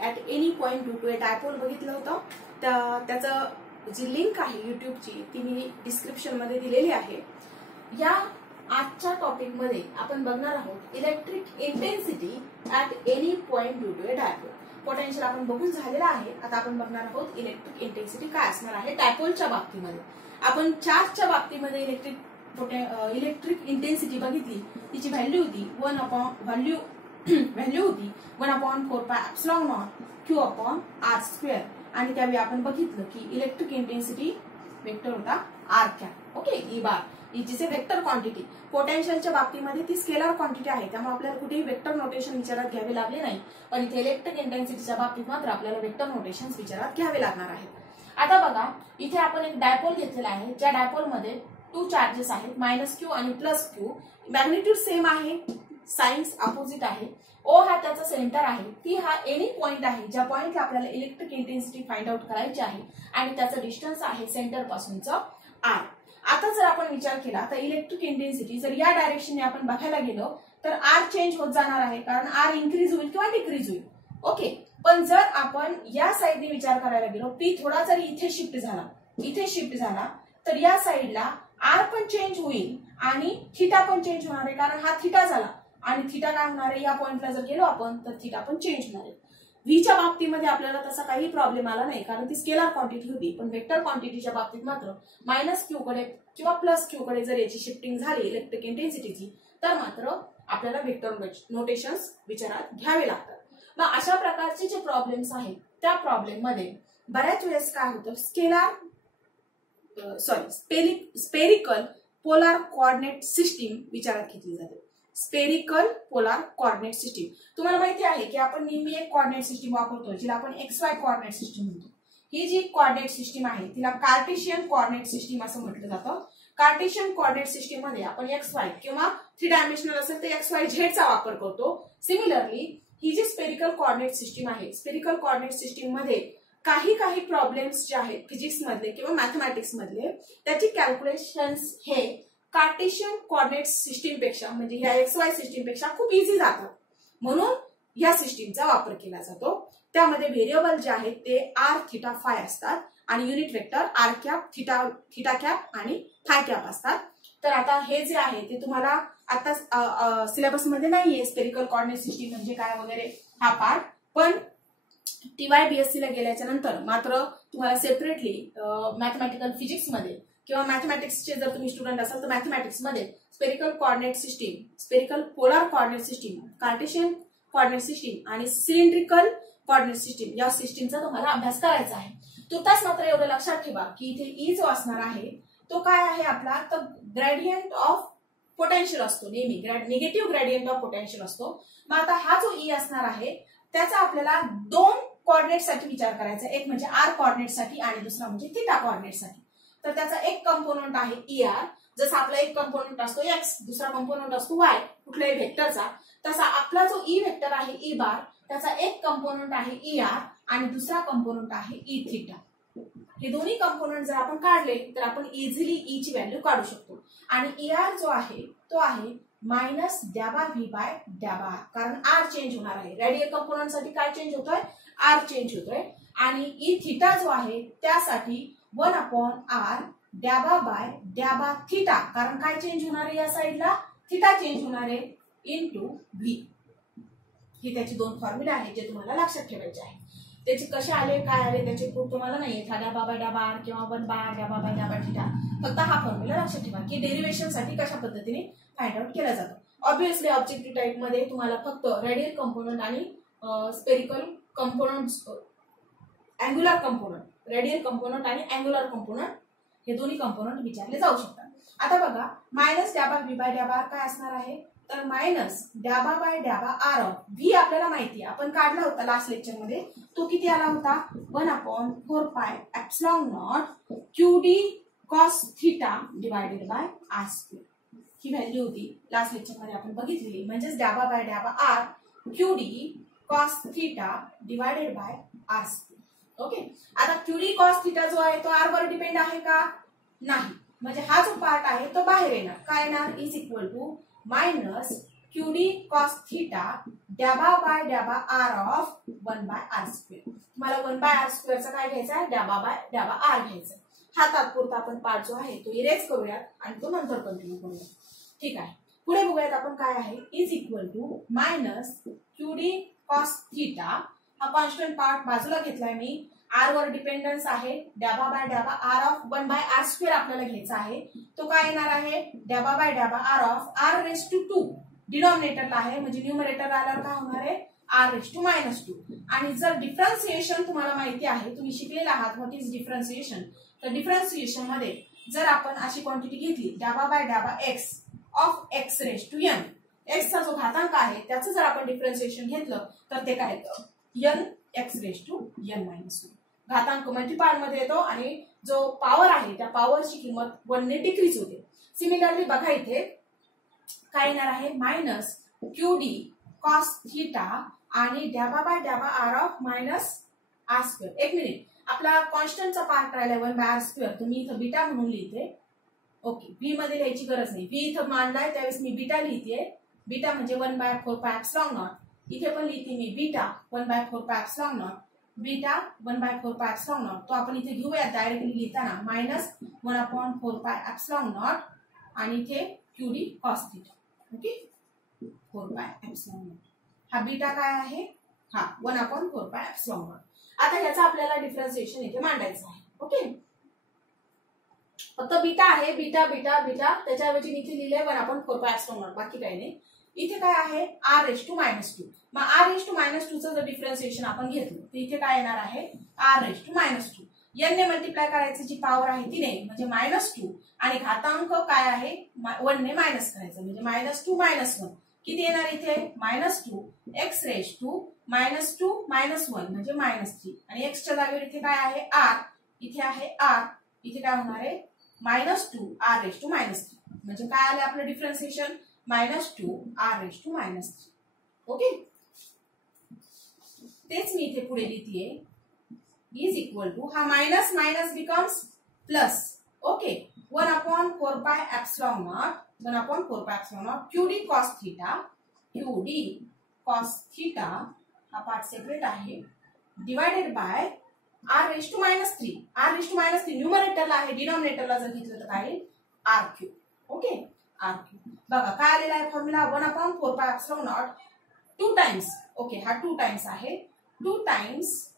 At any point due to a dipole बघितलं होतं. त्याचं जी लिंक आहे युट्यूबची ती मी डिस्क्रिप्शन मध्ये दिलेली आहे. या आजच्या टॉपिक मध्ये आपण बघणार आहोत electric intensity at any point due to a dipole. Potential आपण बघून झालेला आहे. आता आपण बघणार आहोत इलेक्ट्रिक इंटेन्सिटी काय असणार आहे डायपोलच्या बाबतीमध्ये. आपण चार्जच्या बाबतीमध्ये इलेक्ट्रिक इंटेन्सिटी बघितली. तिची व्हॅल्यू होती 1/4πε0 Q/r². आणि त्यावेळी आपण बघितलं की इलेक्ट्रिक इंटेन्सिटी वेक्टर होता r cap. Okay, E bar is vector quantity. पोटेन्शियलच्या बाबतीमध्ये ती स्केलर क्वांटिटी आहे, त्यामुळे आपल्याला कुठेही वेक्टर नोटेशन विचारात घ्यावे लागले नाही. पण इथे इलेक्ट्रिक इंटेन्सिटीच्या बाबतीत मात्र आपल्याला वेक्टर नोटेशन विचारात घ्यावे लागणार आहेत. आता बघा, इथे आपण एक डायपोल घेतलेला आहे. ज्या डायपोल मध्ये 2 चार्जेस आहेत, -q आणि +q. मॅग्निट्यूड सेम आहे, साइन्स अपोजिट आहे. O हा त्याचा सेंटर आहे, P हा एनी पॉइंट आहे ज्या पॉइंटला आपल्याला इलेक्ट्रिक इंटेन्सिटी फाइंड आउट करायची आहे आणि त्याचा डिस्टन्स आहे सेंटर पासूनचा r. आता जर आपण विचार केला तर इलेक्ट्रिक इंटेन्सिटी जर या डायरेक्शनने आपण बघायला गेलो तर r चेंज होत जाणार आहे, कारण r इन्क्रीज होईल किंवा डिक्रीज होईल. ओके, पण जर आपण या साइडने विचार करायला गेलो, P थोडा जरी इथे शिफ्ट झाला तर या साइडला r पण चेंज होईल आणि थीटा पण चेंज होणार आहे, कारण हा थीटा झाला आणि थीटा काय होणार आहे, या पॉइंटला जर गेलो आपण तर थीटा पण चेंज होणार आहे. व्हीच्या बाबतीमध्ये आपल्याला तसा काही प्रॉब्लेम आला नाही, कारण ती स्केलर क्वांटिटी होती. पण वेक्टर क्वांटिटीच्या बाबतीत मात्र -q कडे किंवा +q कडे जर याची शिफ्टिंग झाली इलेक्ट्रिक इंटेन्सिटीची तर मात्र आपल्याला वेक्टर नोटेशन्स विचारात घ्यावे लागतात. मग अशा प्रकारचे जे प्रॉब्लेम्स आहेत त्या प्रॉब्लेम मध्ये बऱ्याच वेळेस काय होतं, स्पेरिकल पोलार कोऑर्डिनेट सिस्टीम विचारात घेतली जाते. स्पेरिकल पोलार कोऑर्डिनेट सिस्टीम तुम्हाला माहिती आहे की आपण नेहमी एक कोऑर्डिनेट सिस्टीम वापरतो जिला आपण XY कोऑर्डिनेट सिस्टीम म्हणतो. ही जी कोऑर्डिनेट सिस्टीम आहे तिला कार्टेशियन कोऑर्डिनेट सिस्टीम असं म्हटलं जातं. कार्टेशियन कोऑर्डिनेट सिस्टीम मध्ये आपण XY किंवा 3 डायमेन्शनल असेल तर XYZ चा वापर करतो. सिमिलरली ही जी स्पेरिकल कोऑर्डिनेट सिस्टीम आहे, स्पेरिकल कोऑर्डिनेट सिस्टीम मध्ये काही प्रॉब्लेम्स जे आहेत फिजिक्स मधले किंवा मॅथमॅटिक्स मधले त्याची कॅल्क्युलेशन्स हे कार्टेशियन कोऑर्डिनेट सिस्टीम पेक्षा म्हणजे या XY सिस्टीम पेक्षा खूप इझी जातात. म्हणून या सिस्टीमचा वापर केला जातो. त्यामध्ये व्हेरिएबल जे आहेत ते r, θ, φ असतात आणि unit vector r cap, θ cap आणि φ कॅप असतात. तर आता हे जे आहे ते तुम्हाला आता सिलेबस मध्ये नाहीये स्पेरिकल कोऑर्डिनेट सिस्टीम म्हणजे काय वगैरे हा पार्ट, पण TYBSC ला गेल्याच्या नंतर मात्र तुम्हाला सेपरेटली मॅथमॅटिकल फिजिक्स मध्ये किंवा मॅथमॅटिक्सचे जर तुम्ही स्टुडंट असाल तर मॅथमॅटिक्स मध्ये spherical coordinate system, spherical polar coordinate system, Cartesian coordinate system आणि सिलेंड्रिकल कोऑर्डिनेट सिस्टीम या सिस्टीमचा तुम्हाला अभ्यास करायचा आहे. तुर्तास मात्र एवढं लक्षात ठेवा की इथे ई जो असणार आहे तो काय आहे आपला, तर ग्रेडियंट ऑफ पोटेन्शियल असतो. नेहमी निगेटिव्ह ग्रेडियंट ऑफ पोटेन्शियल असतो. मग आता हा जो ई असणार आहे त्याचा आपल्याला 2 कोऑर्डिनेट साठी विचार करायचा. एक म्हणजे r कोऑर्डिनेट साठी आणि दुसरा म्हणजे θ कोऑर्डिनेट साठी. तर त्याचा एक कंपोनंट आहे ER. जसा आपला एक कंपोनंट असतो x, दुसरा कंपोनंट असतो y कुठल्याही व्हेक्टरचा, तसा आपला जो ई वेक्टर आहे ई बार त्याचा एक कंपोनंट आहे ER आणि दुसरा कंपोनंट आहे Eθ. हे दोन्ही कंपोनंट जर आपण काढले तर आपण इझिली ई ची व्हॅल्यू काढू शकतो. आणि ER जो आहे तो आहे -∂V/∂r, कारण r चेंज होणार आहे. रेडियल कंपोनंट साठी काय चेंज होतोय, r चेंज होतोय. आणि Eθ जो आहे त्यासाठी 1/r ∂θ, कारण काय चेंज होणार आहे या साईडला, θ चेंज होणार आहे इंटू v. ही त्याची 2 फॉर्म्युला आहेत जे तुम्हाला लक्षात ठेवायचे आहे. त्याचे कसे आले काय आले त्याचे प्रूफ तुम्हाला नाहीये, ∂r किंवा 1/r फक्त हा फॉर्म्युला लक्षात ठेवा की डेरिव्हेशन साठी कशा पद्धतीने फाइंड आउट केला जातो. ऑब्विसली ऑब्जेक्टिव्ह टाइप मध्ये तुम्हाला फक्त रेडियल कंपोनंट आणि spherical component, angular component, radial component आणि अँग्युलर कंपोनंट हे दोन्ही कंपोनंट विचारले जाऊ शकतात. आता बघा -∂V/∂r काय असणार आहे, तर -∂r v आपल्याला माहिती आहे, आपण काढला होता लास्ट लेक्चर मध्ये. तो किती आला होता, 1/4πε0 QD cos θ divided by r². ही व्हॅल्यू होती लास्ट लेक्चर मध्ये आपण बघितली. म्हणजेच ∂R QD cos θ divided by r². Okay, आता QD cos θ जो आहे तो r वर डिपेंड आहे का, नाही. म्हणजे हा जो पार्ट आहे तो बाहेर येणार. काय येणार, is equal to QD cos theta डॅबा बाय डॅबा आर ऑफ 1/r². तुम्हाला 1/r² चा काय घ्यायचा आहे, डॅबा बाय डॅबा आर घ्यायचा. हा तात्पुरता आपण पार्ट जो आहे तो इरेज करूयात आणि तो नंतर कंटिन्यू करूयात. ठीक आहे, पुढे बघूयात आपण काय आहे. Is equal to minus QD cos theta. हा कॉन्स्टंट पार्ट बाजूला घेतलाय मी. आर वर डिपेंडन्स आहे. डॅबा बाय डॅबा आर ऑफ 1/r² आपल्याला घ्यायचा आहे. तो काय येणार आहे, डॅबा बाय डॅबा आर ऑफ r⁻². डिनॉमिनेटरला आहे म्हणजे न्यूमरेटरला आल्यावर काय होणार आहे, r⁻². आणि जर डिफरन्सिएशन तुम्हाला माहिती आहे, तुम्ही शिकलेला आहात व्हॉट इज डिफरन्सिएशन. तर डिफरन्सिएशन मध्ये जर आपण अशी क्वांटिटी घेतली डॅबा बाय डॅबा x ऑफ x⁻n, x चा जो घातांक आहे त्याचं जर आपण डिफरन्सिएशन घेतलं तर ते काय येतं, n x⁻n-1. घातांक मल्टिपायर मध्ये येतो आणि जो पॉवर आहे त्या पॉवरची किंमत 1 ने डिक्रीज होते. सिमिलरली बघा इथे काय येणार आहे, मायनस QD cos थीटा आणि डॅबा बाय डॅबा आर ऑफ -r². एक मिनिट, आपला कॉन्स्टंटचा पार्ट राहिला 1/r². तुम्ही इथं बीटा म्हणून लिहिते. ओके, v मध्ये लिहायची गरज नाही. v इथं मांडलाय त्यावेळेस मी बीटा लिहिते. बीटा म्हणजे 1/4πε0. इथे पण लिहिते मी बीटा 1/4πε0. बीटा 1/4πε0. तो आपण इथे घेऊया डायरेक्टली लिहिताना -1/4πε0 आणि इथे QD cos थीटा. ओके, 4πε0. हा बीटा काय आहे, हा 1/4πε0. आता ह्याचा आपल्याला डिफरन्सिएशन इथे मांडायचं आहे. ओके, फक्त बीटा आहे, बीटा बीटा बीटा, त्याच्याऐवजी इथे लिहिले 1/4πε0, बाकी काही नाही. इथे काय आहे, r⁻². मग r⁻²चं जर डिफरन्सिएशन आपण घेतलं तर इथे काय येणार आहे, r⁻². n ने मल्टिप्लाय करायची जी पॉवर आहे ती नाही म्हणजे -2 आणि घातांक काय आहे 1 ने मायनस करायचं म्हणजे -2 -1. किती येणार इथे, -2 x⁻²-2 -1 म्हणजे -3 आणि x च्या जागेवर इथे काय आहे r, इथे आहे r, इथे काय होणार आहे -2 r⁻³ म्हणजे काय आले आपलं डिफरन्सिएशन, -2 r⁻³. ओके, तेच मी इथे पुढे लिहितेय. इज इक्वल टू हा minus minus becomes plus. Okay, 1/4πε0 QD cos theta, QD cos theta हा पार्ट सेपरेट आहे डिवायडेड बाय r⁻³ r⁻³ न्यूमरेटरला आहे, डिनॉमिनेटरला जर घेतलं तर काय r³. ओके, r³ बघा काय आलेला आहे फॉर्म्युला 1/4πε0 2 टाइम्स. ओके, हा 2 टाइम्स आहे, 2 times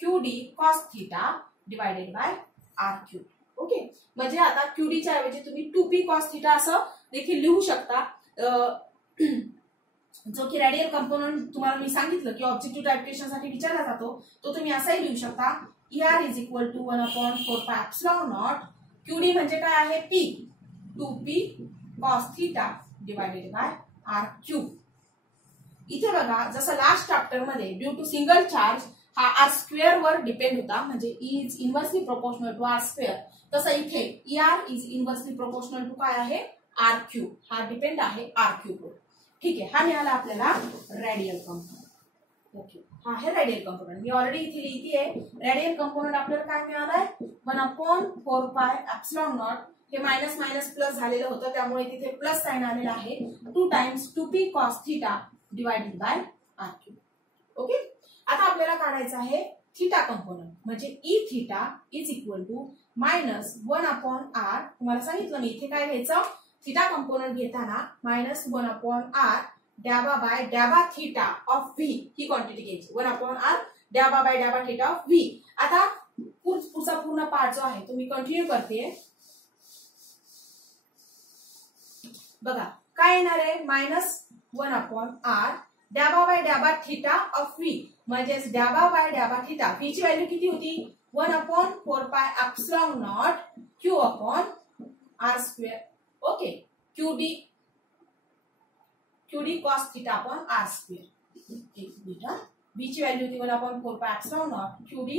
QD cos theta divided by r³. Okay, म्हणजे आता QD च्या ऐवजी तुम्ही 2p cos थीटा असं देखील लिहू शकता. जो की रेडियल कंपोनंट तुम्हाला मी सांगितलं की ऑब्जेक्टिव्ह टाइपकेशन साठी विचारला जातो, तो तुम्ही असाही लिहू शकता. ER is equal to 1/4πε0. QD म्हणजे काय आहे p, 2p cos theta divided by r³. इथे बघा जसं लास्ट चॅप्टर मध्ये ड्यू टू सिंगल चार्ज हा r² वर डिपेंड होता म्हणजे is inversely proportional to r², तसं इथे ER is inversely proportional to काय आहे r³. हा डिपेंड आहे r³ वर. ठीक आहे, हा मिळाला आपल्याला रेडियल कंपोनंट. ओके, हा आहे रेडियल कंपोनंट. मी ऑलरेडी इथे लिहितीये रेडियल कंपोनंट आपल्याला काय मिळालाय 1/4πε0. हे मायनस मायनस प्लस झालेलं होतं त्यामुळे तिथे प्लस साइन आलेला आहे. 2 times 2p cos theta divided by r³. Okay, आता आपल्याला काढायचं आहे थीटा कंपोनंट म्हणजे E theta is equal to -1/r. तुम्हाला सांगितलं मी इथे काय घ्यायचं, थीटा कंपोनंट घेताना -1/r डॅबा बाय डॅबा थीटा ऑफ v ही क्वांटिटी घ्यायची. 1/r डॅबा बाय डॅबा थीटा ऑफ v. आता पुढचा पूर्ण पार्ट जो आहे तो मी कंटिन्यू करते. बघा काय येणार आहे -1/r डॅबा बाय डॅबा थीटा ऑफ v म्हणजे डॅबा बाय डॅबा थीटा. v ची व्हॅल्यू किती होती 1/4πε0 q/r². Okay, QD cos theta upon r². एक मिनिट, v ची व्हॅल्यू होती 1/4πε0 QD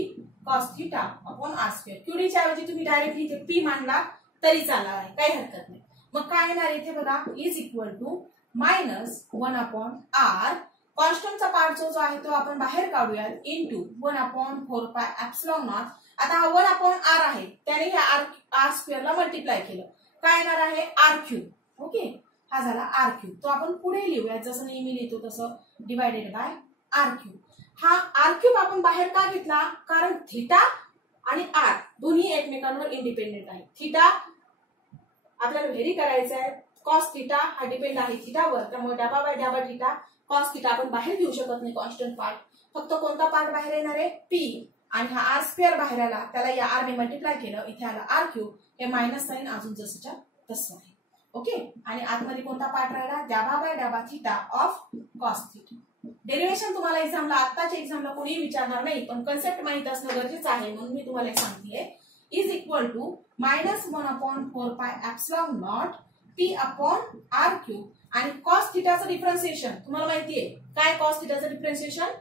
cos theta upon r². QD च्या ऐवजी तुम्ही डायरेक्टली इथे p मांडला तरी चालणार आहे, काही हरकत नाही. मग काय येणार इथे बघा इज इक्वल टू -1/r कॉन्स्टंटचा पार्ट जो आहे तो आपण बाहेर काढूयात इंटू 1/4πε0. आता हा 1/r आहे त्याने ह्या r² ला मल्टिप्लाय केलं काय येणार आहे r³. ओके, हा झाला आर क्यूब. तो आपण पुढे लिहूयात जसं नेहमी लिहितो तसं, डिवायडेड बाय आर क्यूब. हा आर क्यूब आपण बाहेर का घेतला, कारण थिटा आणि आर दोन्ही एकमेकांवर इंडिपेंडेंट आहे. थिटा आपल्याला व्हेरी करायचं आहे, कॉस थिटा हा डिपेंड आहे थिटावर, त्यामुळे डबा बाय डबा थिटा कॉस थिटा आपण बाहेर घेऊ शकत नाही कॉन्स्टंट पार्ट. फक्त कोणता पार्ट बाहेर येणार आहे, पी, आणि हा आर स्क्वेअर बाहेर आला, त्याला या आर ने मल्टिप्लाय केलं, इथे आला आर क्यूब. हे मायनस साइन अजून जसंच्या तसं आहे. ओके, आणि आतमध्ये कोणता पार्ट राहिला, डबा बाय डबा theta of cos theta. Derivation तुम्हाला एक्झामला, आत्ताच्या एक्झामला कोणीही विचारणार नाही, पण कन्सेप्ट माहित असणं गरजेचं आहे, म्हणून मी तुम्हाला एक सांगतेय. Is equal to -1/4πε0 p upon R cube. आणि कॉस थिटाचं डिफरन्सिएशन तुम्हाला माहितीये काय, कॉस थिटाचं differentiation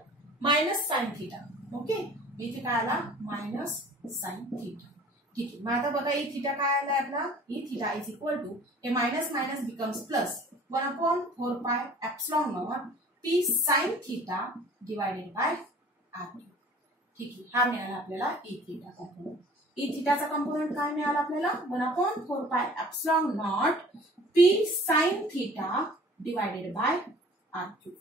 minus sine theta. Okay, इथे काय आला, मायनस साइन थिटा. ठीक आहे, मग आता बघा ई थिटा काय आलाय आपला, E theta is equal to, हे minus minus becomes plus 1/4πε0 p sine theta divided by R cube. ठीक आहे, हा मिळाला आपल्याला ई थिटा कॉम्पोनंट. ई थिटाचा कॉम्पोनंट काय मिळाला आपल्याला, 1/4πε0 p sine theta divided by R cube.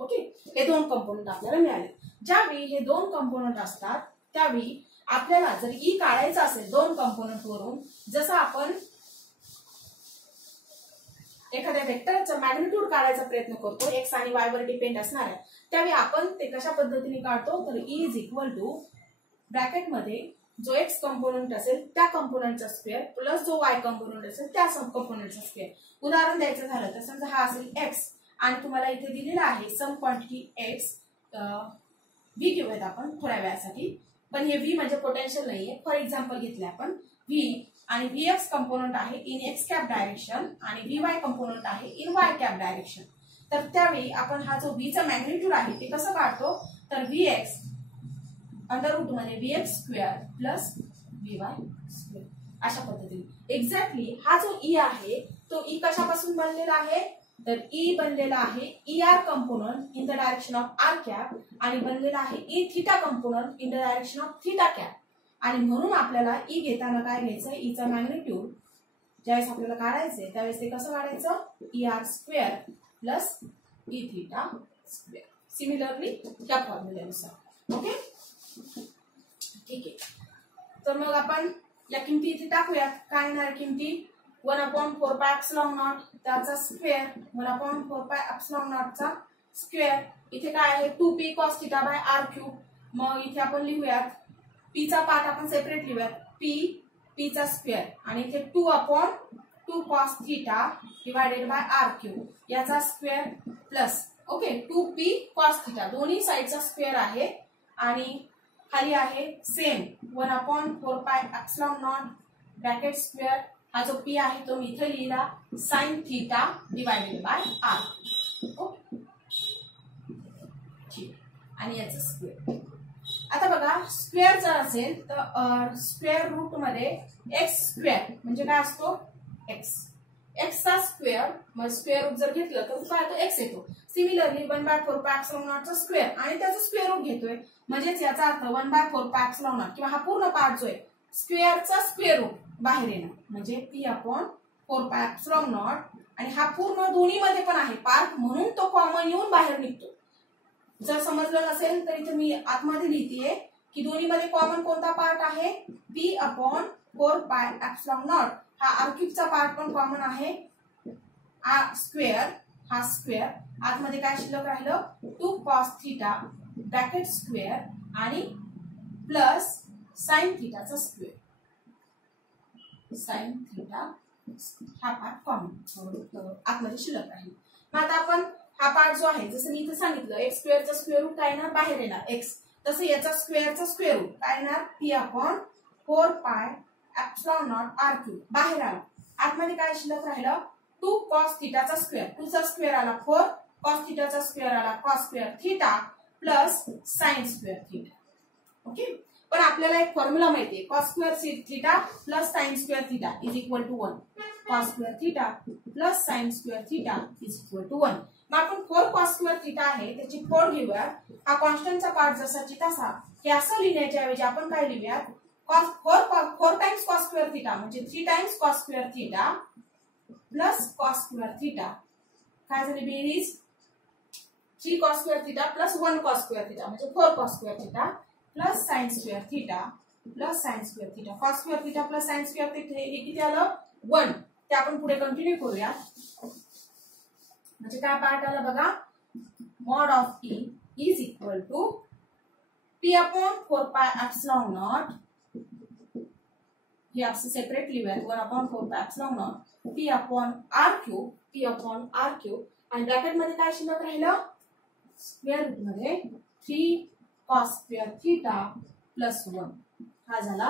Okay, हे दोन कंपोनंट आपल्याला मिळाले. ज्यावेळी हे दोन कंपोनंट असतात त्यावेळी आपल्याला जर ई काढायचं असेल दोन कंपोनंट वरून, जसं आपण एखाद्या वेक्टरचं मॅग्निट्यूड काढायचा प्रयत्न करतो, एक्स आणि वाय वर डिपेंड असणार आहे, त्यावेळी आपण ते कशा पद्धतीने काढतो, तर ई इज इक्वल टू ब्रॅकेटमध्ये जो एक्स कंपोनंट असेल त्या कंपोनंटचा स्क्वेअर प्लस जो वाय कंपोनंट असेल त्या कंपोनंटचा स्क्वेअर. उदाहरण द्यायचं झालं तर समजा हा असेल एक्स आणि तुम्हाला इथे दिलेला आहे सम क्वांटिटी एक्स, व्ही घेऊयात आपण थोड्या वेळासाठी, पण हे व्ही म्हणजे पोटेन्शियल नाहीये. फॉर एक्झाम्पल घेतले आपण व्ही, आणि व्ही एक्स कंपोनंट आहे इन एक्स कॅप डायरेक्शन आणि व्ही वाय कंपोनंट आहे इन वाय कॅप डायरेक्शन. तर त्यावेळी आपण हा जो व्हीचा मॅग्निट्यूड आहे ते कसं काढतो, तर व्ही एक्स अंडर रूट मध्ये V x square plus V Y square, अशा पद्धतीने. एक्झॅक्टली हा जो ई आहे तो ई कशापासून बनलेला आहे, तर ई बनलेला आहे E r component in the direction of r cap, आणि बनलेला आहे E theta component in the direction of theta cap. आणि म्हणून आपल्याला ई घेताना काय घ्यायचं, ईचा मॅग्निट्यूड ज्यावेळेस आपल्याला काढायचंय त्यावेळेस ते कसं काढायचं, E r square plus E theta square. Similarly त्या फॉर्म्युल्यानुसार. ओके, ठीक आहे. तर मग आपण या किमती इथे टाकूयात. काय येणार किमती, 1/4πε0 त्याचा स्क्वेअर, 1/4πε0 चा स्क्वेअर. इथे काय आहे 2p cos theta by R cube. मग इथे आपण लिहूयात p चा पार्ट आपण सेपरेट लिहूयात, p चा स्क्वेअर, आणि इथे 2/2 cos theta divided by R cube याचा square plus, okay, 2p cos theta दोन्ही साइडचा स्क्वेअर आहे, आणि खाली आहे सेम 1/4πε0 ब्रॅकेट स्क्वेअर. हा जो पी आहे तो मी इथे लिहिला sine theta divided by r. Okay, ठीक, आणि याचं स्क्वेअर. आता बघा स्क्वेअर जर असेल तर स्क्वेअर रूट मध्ये एक्स स्क्वेअर म्हणजे काय असतो, एक्स, एक्सचा स्क्वेअर. मग स्क्वेअर रूट जर घेतलं तर काय येतो, एक्स येतो. सिमिलरली 1/4πε0 चा स्क्वेअर आणि त्याचं स्क्वेअर रूट घेतोय, म्हणजेच याचा अर्थ 1/4πε0 किंवा हा पूर्ण पार्ट जो आहे स्क्वेअरचा स्क्वेअर रूट बाहेर येणार, म्हणजे p/4πε0, आणि हा पूर्ण दोन्ही मध्ये पण आहे पार्ट, म्हणून तो कॉमन येऊन बाहेर निघतो. जर समजलं नसेल तर इथे मी आतमध्ये लिहितेय की दोन्ही मध्ये कॉमन कोणता पार्ट आहे, p/4πε0. हा आर क्यूबचा पार्ट पण कॉमन आहे, स्क्वेअर, हा स्क्वेअर, आतमध्ये काय शिल्लक राहिलं 2 cos थिटा ब्रॅकेट स्क्वेअर आणि प्लस साइन थिटाचा स्क्वेअर, साइन थिटा हा पार्ट कॉमन आतमध्ये शिल्लक राहील. मग आता आपण हा पार्ट जो आहे जसं मी इथे सांगितलं एक्स स्क्वेअरचा स्क्वेअर रूट काय येणार, बाहेर येणार एक्स, तसं याचा स्क्वेअरचा स्क्वेअर रूट काय येणार, p/4πε0 आर क्यूब बाहेर आला. आतमध्ये काय शिल्लक राहिलं 2 cos थिटाचा स्क्वेअर, 2 चा स्क्वेअर आला 4, cos थिटाचा स्क्वेअर आला cos square theta plus sine square theta. Okay, पण आपल्याला एक फॉर्म्युला माहितीये, cos square theta plus sine square theta is equal to 1. cos square theta plus sine square theta is equal to 1. मग आपण 4 cos square theta आहे त्याची 4 घेऊया. हा कॉन्स्टंटचा पार्ट जसाची तसा, हे असं लिहिण्याच्या ऐवजी आपण काय लिहूयात, 4 टाइम्स cos स्क्वेअर थिटा म्हणजे 3 times cos square theta plus cos square theta, काय झाली बेरीज 3 cos square theta plus 1 cos square theta म्हणजे 4 cos square theta plus sine square theta plus sine square theta, cos square theta plus sine square theta हे किती आलं 1. ते आपण पुढे कंटिन्यू करूया. म्हणजे काय पार्ट आला बघा, mod of E is equal to P upon 4 pi epsilon not, हे आपसे सेपरेट लिहूयात 1 upon 4 pi epsilon naught P upon R cube, P upon R cube आणि ब्रॅकेट मध्ये काय शिल्लक राहिलं स्क्वेअर रूट मध्ये 3 कॉस स्क्वेअर थिटा प्लस 1. हा झाला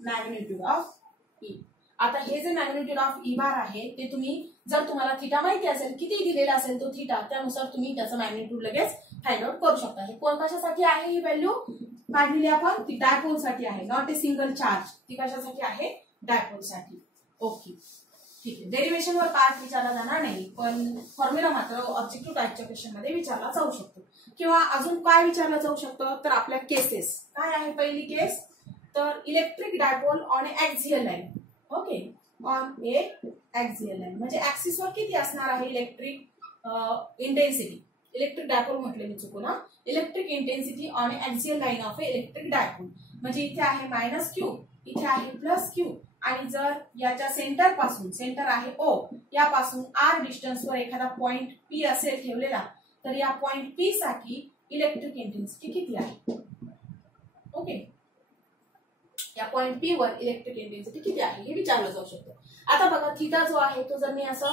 मॅग्निट्यूड ऑफ ई. आता हे जे मॅग्निट्यूड ऑफ ई बार आहे ते तुम्ही जर तुम्हाला थिटा माहिती असेल किती दिलेला असेल तो थिटा, त्यानुसार तुम्ही त्याचं मॅग्निट्यूड लगेच फाइंड आउट करू शकता. हे कोण कशासाठी आहे ही व्हॅल्यू काढलेली आपण, ती डायपोल साठी आहे, नॉट ए सिंगल चार्ज. ती कशासाठी आहे डायपोल साठी. ओके ठीक आहे. डेरिव्हेशन वर पार्ट विचारला जाणार नाही, पण फॉर्म्युला मात्र ऑब्जेक्टिव्ह टाइपच्या क्वेश्चन मध्ये विचारला जाऊ शकतो. किंवा अजून काय विचारलं जाऊ शकतं तर आपल्या केसेस काय आहे. पहिली केस तर electric dipole on A axial line. Okay on A axial line म्हणजे ऍक्सिस वर किती असणार आहे इलेक्ट्रिक इंटेन्सिटी. इलेक्ट्रिक डायपोल म्हटले मी चुकून, electric intensity on A axial line of A electric dipole. म्हणजे इथे आहे मायनस क्यू, इथे आहे प्लस क्यू आणि जर याच्या सेंटर पासून, सेंटर आहे ओ, यापासून आर डिस्टन्स वर एखादा पॉइंट पी असेल ठेवलेला तर या पॉइंट पी साठी इलेक्ट्रिक इंटेन्सिटी किती आहे. ओके या पॉइंट पी वर इलेक्ट्रिक इंटेन्सिटी किती आहे हे विचारलं जाऊ शकतं. आता बघा थिटा जो आहे तो जर मी असं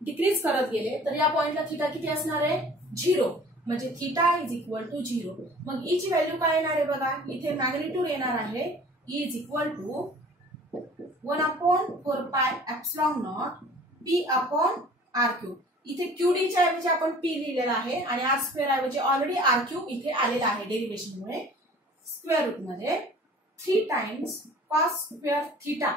डिक्रीज करत गेले तर या पॉइंटला थिटा किती असणार आहे 0. म्हणजे थिटा इज इक्वल टू 0. मग ई ची व्हॅल्यू काय येणार आहे बघा, इथे मॅग्निट्यूड येणार आहे E is equal to 1 upon 4 pi epsilon naught P upon R cube. इथे क्यूडी च्या ऐवजी आपण पी लिहिलेला आहे आणि आर स्क्वेअर ऐवजी ऑलरेडी आर क्यूब इथे आलेला आहे डेरिव्हेशन मुळे. स्क्वेअर रूट मध्ये 3 times cos square theta,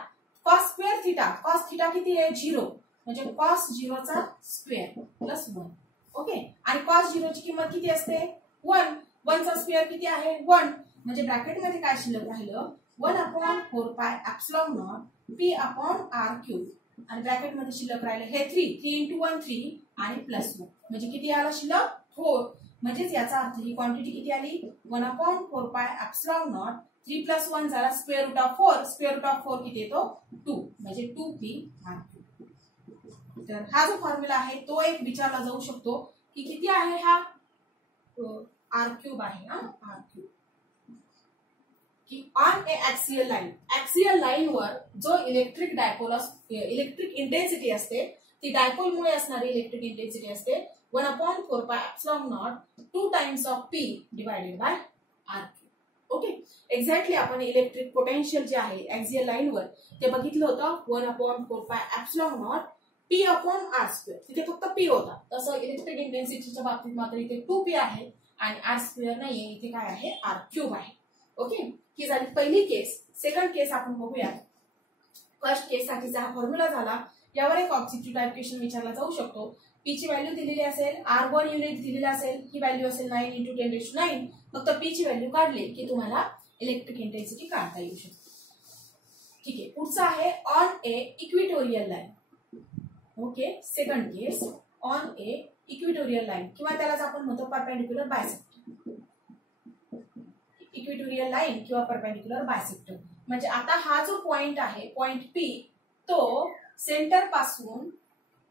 cos square theta, cos theta किती आहे 0 म्हणजे कॉस 0 चा स्क्वेअर प्लस 1. ओके आणि कॉस 0 ची किंमत किती असते 1, 1 चा स्क्वेअर किती आहे 1. म्हणजे ब्रॅकेट मध्ये काय शिल्लक राहिलं 1 upon 4 pi epsilon naught P upon R cube आणि ब्रॅकेट मध्ये शिल्लक राहिले हे 3 इंटू 1 3 आणि प्लस 1 म्हणजे किती आला शिल्लक 4. म्हणजेच याचा अर्थ ही क्वांटिटी किती आली 1 upon 4 pi epsilon not 3 plus 1 झाला square root of 4, square root of 4 किती येतो 2 म्हणजे 2p आर क्यूब. तर हा जो फॉर्म्युला आहे तो एक विचारला जाऊ शकतो की किती आहे हा आर क्यूब आहे आर क्यूब की on A axial line, axial line वर जो इलेक्ट्रिक डायपोल इलेक्ट्रिक इंटेन्सिटी असते ती डायपोल मुळे असणारी इलेक्ट्रिक इंटेन्सिटी असते 1 upon 4 pi epsilon naught 2 times of P divided by R cube. Okay exactly आपण इलेक्ट्रिक पोटेन्शियल जे आहे ऍक्सियल लाईन वर ते बघितलं होतं 1 upon 4 pi epsilon naught P upon r square. तिथे फक्त पी होता, तसं इलेक्ट्रिक इंटेन्सिटीच्या बाबतीत मात्र इथे 2p आहे आणि आर स्क्वेअर नाहीये, इथे काय आहे आर क्यूब आहे. ओके ही झाली पहिली केस. सेकंड केस आपण बघूया. फर्स्ट केस साठीचा हा फॉर्म्युला झाला. यावर एक ऑब्जेक्टिव्ह टाइप क्वेश्चन विचारला जाऊ शकतो. पी ची व्हॅल्यू दिलेली असेल, आर 1 युनिट दिलेला असेल, ही व्हॅल्यू असेल 9 × 10⁹. फक्त पी ची व्हॅल्यू काढली की तुम्हाला इलेक्ट्रिक इंटेन्सिटी काढता येऊ शकते. ठीक आहे पुढचा आहे on A equatorial line. Okay second case on A equatorial line किंवा त्यालाच आपण म्हणतो परपेंडिक्युलर बायसेक्टर. इक्विटोरियल लाईन किंवा परपेंडिक्युलर बायसेक्टर म्हणजे आता हा जो पॉइंट आहे पॉइंट पी तो सेंटर पासून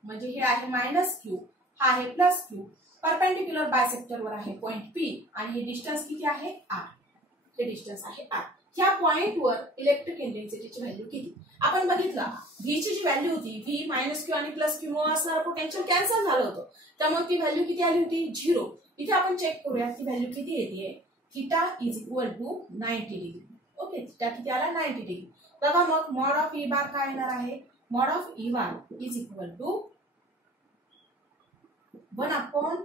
म्हणजे हे आहे मायनस क्यू, हा आहे प्लस क्यू, परपेंडिक्युलर बायसेक्टर वर आहे पॉइंट पी आणि हे डिस्टन्स किती आहे आर. हे डिस्टन्स आहे आर. ह्या पॉइंट वर इलेक्ट्रिक इंटेन्सिटीची व्हॅल्यू किती आपण बघितला. व्ही ची जी व्हॅल्यू होती व्ही मायनस क्यू आणि प्लस क्यू मुळे असणारं पोटेन्शियल कॅन्सल झालं होतं त्यामुळे ती व्हॅल्यू किती आली होती 0. इथे आपण चेक करूया ती व्हॅल्यू किती येते. Theta is equal to 90 degree. Okay theta किती आला 90 डिग्री. बघा मग मॉड ऑफ ई बार काय येणार आहे. Mod of E bar is equal to 1 upon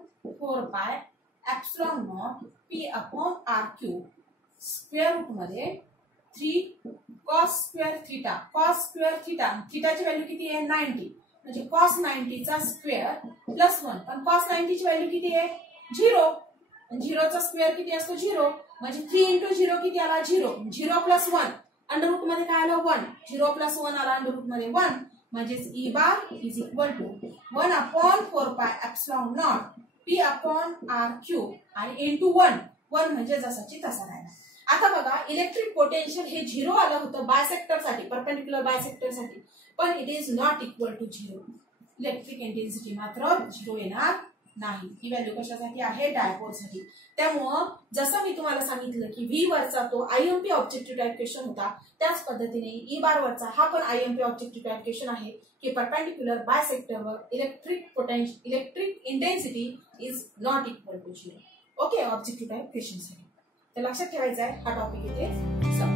4 pi epsilon naught P upon R cube square root मध्ये 3 cos square theta. Cos square theta, थिटाची value किती आहे 90 म्हणजे कॉस 90 चा स्क्वेअर प्लस 1. पण कॉस 90 ची व्हॅल्यू किती आहे 0. 0 चा स्क्वेअर किती असतो 0 म्हणजे 3 इंटू 0 किती आला 0. 0 प्लस 1 अंडर रूट मध्ये काय आलं 1. 0 प्लस 1 आला अंडर रूट मध्ये 1 म्हणजेच E bar is equal to 1/4πε0 P upon R cube आणि इंटू 1 म्हणजे जसाची तसा राहिला. आता बघा इलेक्ट्रिक पोटेन्शियल हे 0 आलं होतं बायसेक्टर साठी, परपेंडिक्युलर बायसेक्टर साठी, पण it is not equal to 0. Electric intensity मात्र 0 येणार नाही. ही व्हॅल्यू कशासाठी आहे? डायपोल साठी. त्यामुळं जसं मी तुम्हाला सांगितलं की व्ही वरचा तो आयएमपी ऑब्जेक्टिव्ह टाइप क्वेश्चन होता, त्याच पद्धतीने ई बार वरचा हा पण आयएमपी ऑब्जेक्टिव्ह टाइप क्वेश्चन आहे की परपेंडिक्युलर बायसेक्टरवर electric intensity is not equal to 0. Okay, objective type question साठी. तर लक्षात ठेवायचं आहे, हा टॉपिक इथे संपला.